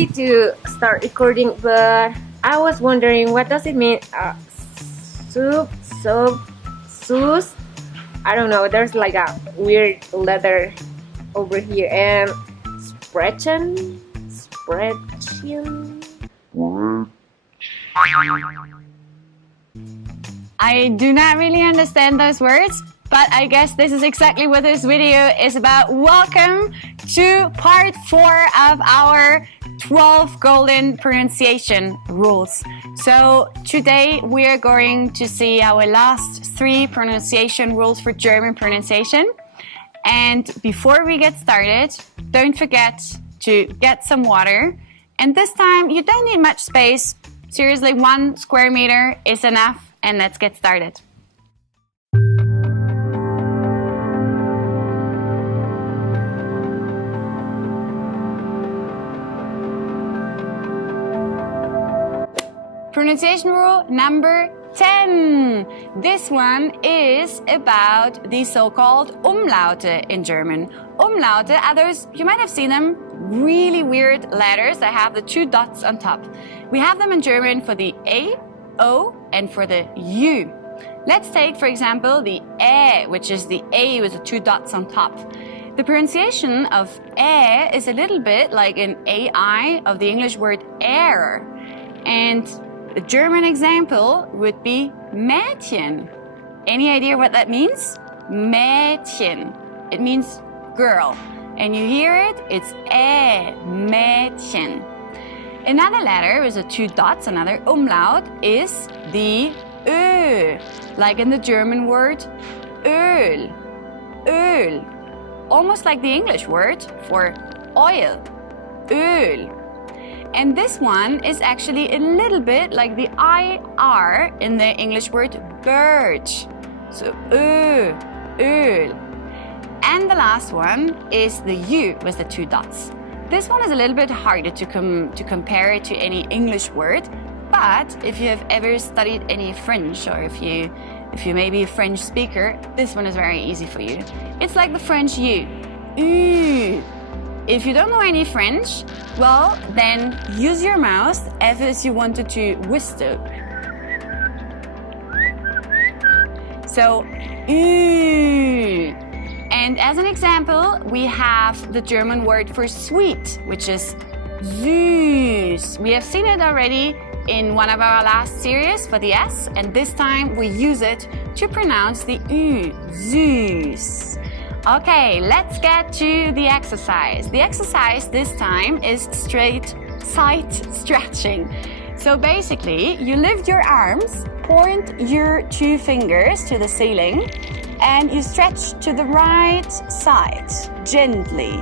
ready to start recording, but I was wondering what does it mean? Sus. I don't know. There's like a weird letter over here, and sprechen. I do not really understand those words, but I guess this is exactly what this video is about. Welcome to part 4 of our 12 golden pronunciation rules. So today we are going to see our last 3 pronunciation rules for German pronunciation. And before we get started, don't forget to get some water. And this time you don't need much space. Seriously, 1 square meter is enough. And let's get started. Pronunciation rule number 10. This one is about the so-called Umlaute in German. Umlaute are those, you might have seen them, really weird letters that have the 2 dots on top. We have them in German for the A, O, and for the U. Let's take, for example, the E, which is the A with the 2 dots on top. The pronunciation of E is a little bit like an AI of the English word air. And the German example would be Mädchen. Any idea what that means? Mädchen. It means girl. And you hear it, it's Mädchen. Another letter with the 2 dots, another umlaut, is the Ö, like in the German word Öl. Öl. Almost like the English word for oil. Öl. And this one is actually a little bit like the IR in the English word bird. So Ö, Öl. And the last one is the U with the 2 dots. This one is a little bit harder to compare it to any English word, but if you have ever studied any French, or if you may be a French speaker, this one is very easy for you. It's like the French U. If you don't know any French, well, then use your mouth as if you wanted to whistle. So, And as an example, we have the German word for sweet, which is süß. We have seen it already in one of our last series for the S, and this time we use it to pronounce the Ü, süß. Okay, let's get to the exercise. The exercise this time is straight side stretching. So basically, you lift your arms, point your 2 fingers to the ceiling, and you stretch to the right side, gently.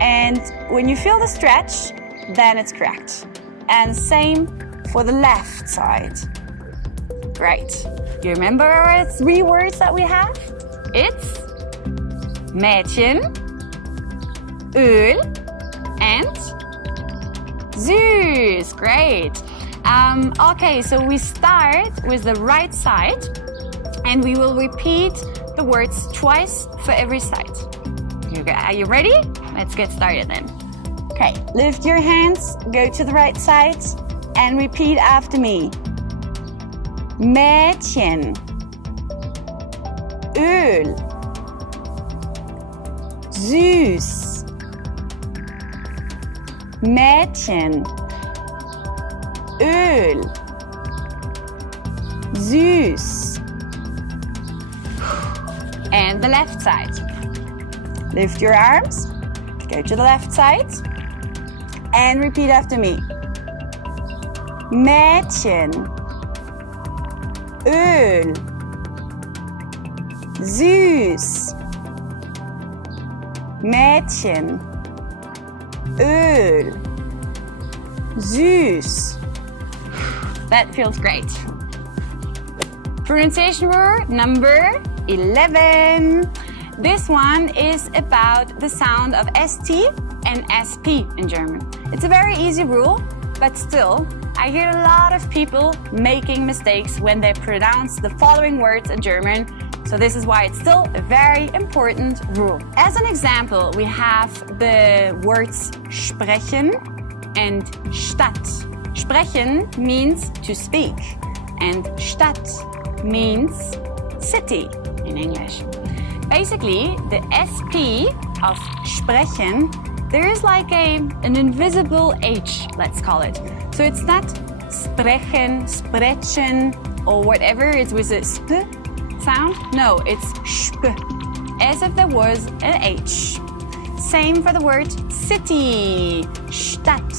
And when you feel the stretch, then it's correct. And same for the left side. Great. You remember our 3 words that we have? It's Mädchen, Öl, and süß. Great. Okay, so we start with the right side, and we will repeat the words twice for every side. Are you ready? Let's get started then. Okay, lift your hands, go to the right side, and repeat after me. Mädchen, Öl, süß. Mädchen, Öl, süß. And the left side. Lift your arms, go to the left side, and repeat after me. Mädchen, Öl, süß. Mädchen, Öl, süß. That feels great. Pronunciation word number 11. This one is about the sound of ST and SP in German. It's a very easy rule, but still, I hear a lot of people making mistakes when they pronounce the following words in German. So this is why it's still a very important rule. As an example, we have the words sprechen and Stadt. Sprechen means to speak, and Stadt means city in English. Basically, the SP of sprechen, there is like an invisible H, let's call it. So it's not sprechen, sprechen, or whatever, it's with a sp sound. No, it's sp, as if there was an H. Same for the word city, Stadt.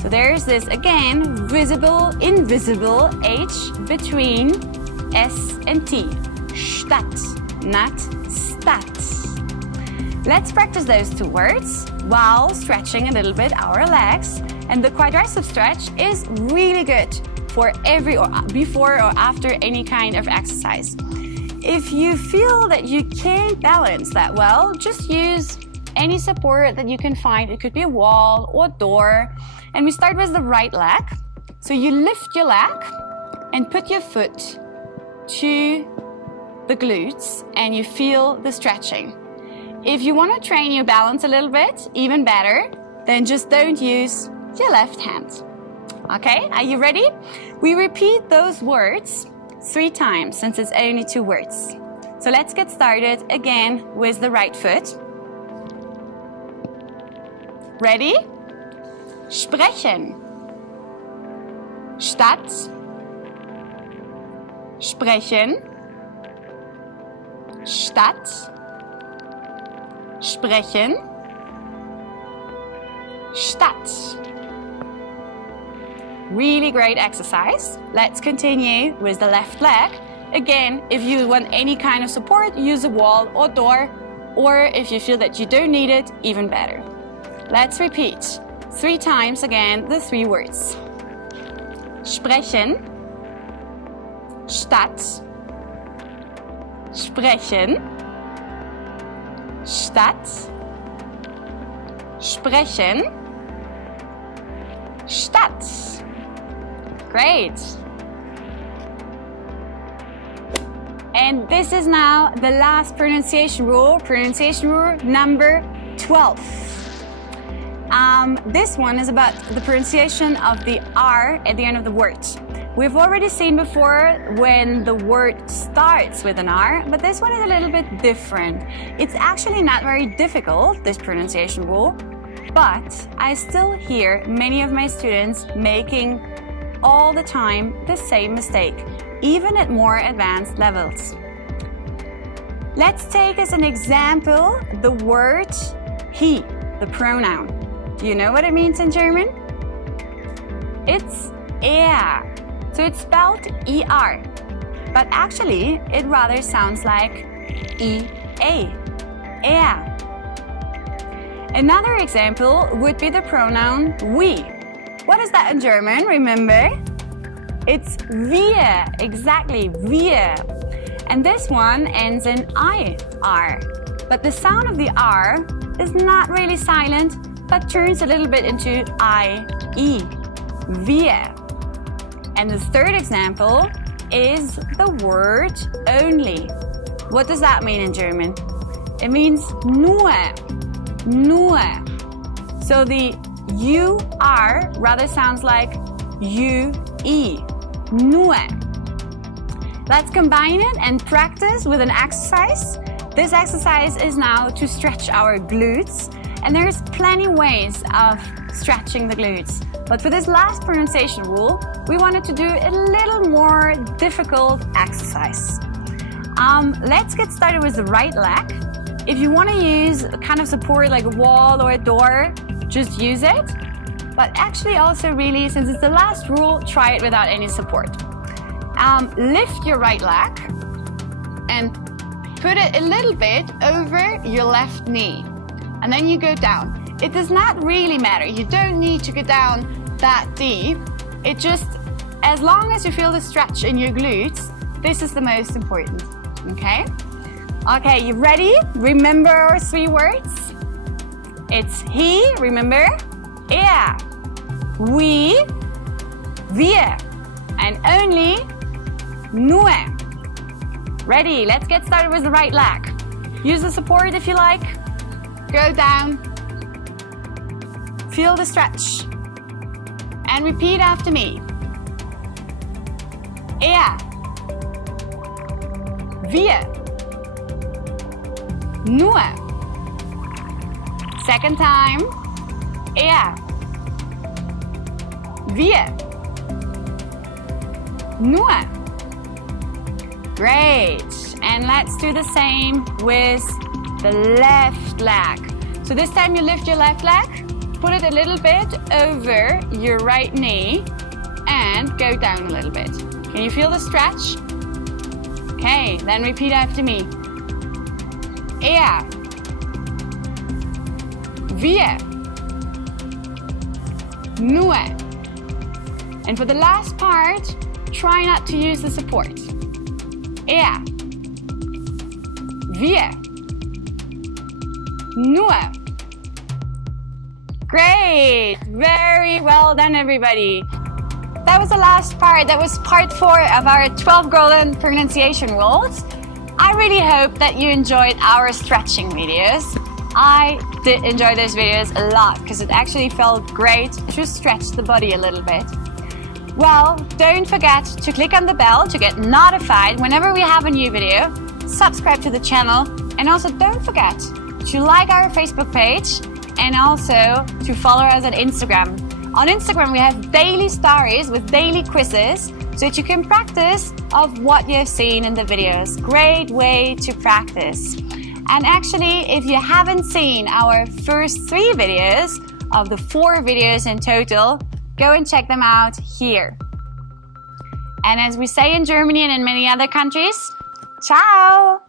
So there's this, again, visible, invisible H between S and T. Stadt, not stat. Let's practice those two words while stretching a little bit our legs. And the quadriceps stretch is really good for before or after any kind of exercise. If you feel that you can't balance that well, just use any support that you can find. It could be a wall or a door. And we start with the right leg. So you lift your leg and put your foot to the glutes and you feel the stretching. If you want to train your balance a little bit, even better, then just don't use your left hand. Okay, are you ready? We repeat those words 3 times since it's only 2 words. So let's get started again with the right foot. Ready? Sprechen. Stadt. Sprechen. Stadt. Sprechen. Stadt. Really great exercise. Let's continue with the left leg. Again, if you want any kind of support, use a wall or door, or if you feel that you don't need it, even better. Let's repeat 3 times again the 3 words. Sprechen. Stadt. Sprechen. Stadt. Sprechen. Stadt. Great. And this is now the last pronunciation rule number 12. This one is about the pronunciation of the R at the end of the word. We've already seen before when the word starts with an R, but this one is a little bit different. It's actually not very difficult, this pronunciation rule, but I still hear many of my students making all the time the same mistake, even at more advanced levels. Let's take as an example the word he, the pronoun. Do you know what it means in German? It's er. So it's spelled er, but actually it rather sounds like ea, er. Another example would be the pronoun we. What is that in German? Remember? It's wir, exactly, wir. And this one ends in ir, but the sound of the R is not really silent, but turns a little bit into ie, wir. And the third example is the word only. What does that mean in German? It means nur, nur. So the UR rather sounds like UE, nur. Let's combine it and practice with an exercise. This exercise is now to stretch our glutes, and there's plenty ways of stretching the glutes. But for this last pronunciation rule, we wanted to do a little more difficult exercise. Let's get started with the right leg. If you want to use a kind of support like a wall or a door, just use it. But actually also really, since it's the last rule, try it without any support. Lift your right leg and put it a little bit over your left knee. And then you go down. It does not really matter. You don't need to go down that deep. It just, as long as you feel the stretch in your glutes, this is the most important, okay? Okay, you ready? Remember our 3 words? It's he, remember? Er, we, wir, and only nur. Ready, let's get started with the right leg. Use the support if you like. Go down. Feel the stretch. And repeat after me. Er. Wir. Nur. Second time. Er. Wir. Nur. Great. And let's do the same with the left leg. So this time you lift your left leg, put it a little bit over your right knee and go down a little bit. Can you feel the stretch? Okay, then repeat after me. Er. Wir. Nur. And for the last part, try not to use the support. Er. Wir. Nur. Great! Very well done, everybody. That was the last part. That was part 4 of our 12 golden pronunciation rules. I really hope that you enjoyed our stretching videos. I did enjoy those videos a lot because it actually felt great to stretch the body a little bit. Well, don't forget to click on the bell to get notified whenever we have a new video. Subscribe to the channel, and also don't forget to like our Facebook page and also to follow us on Instagram. On Instagram, we have daily stories with daily quizzes so that you can practice of what you've seen in the videos. Great way to practice. And actually, if you haven't seen our first 3 videos of the 4 videos in total, go and check them out here. And as we say in Germany and in many other countries, ciao!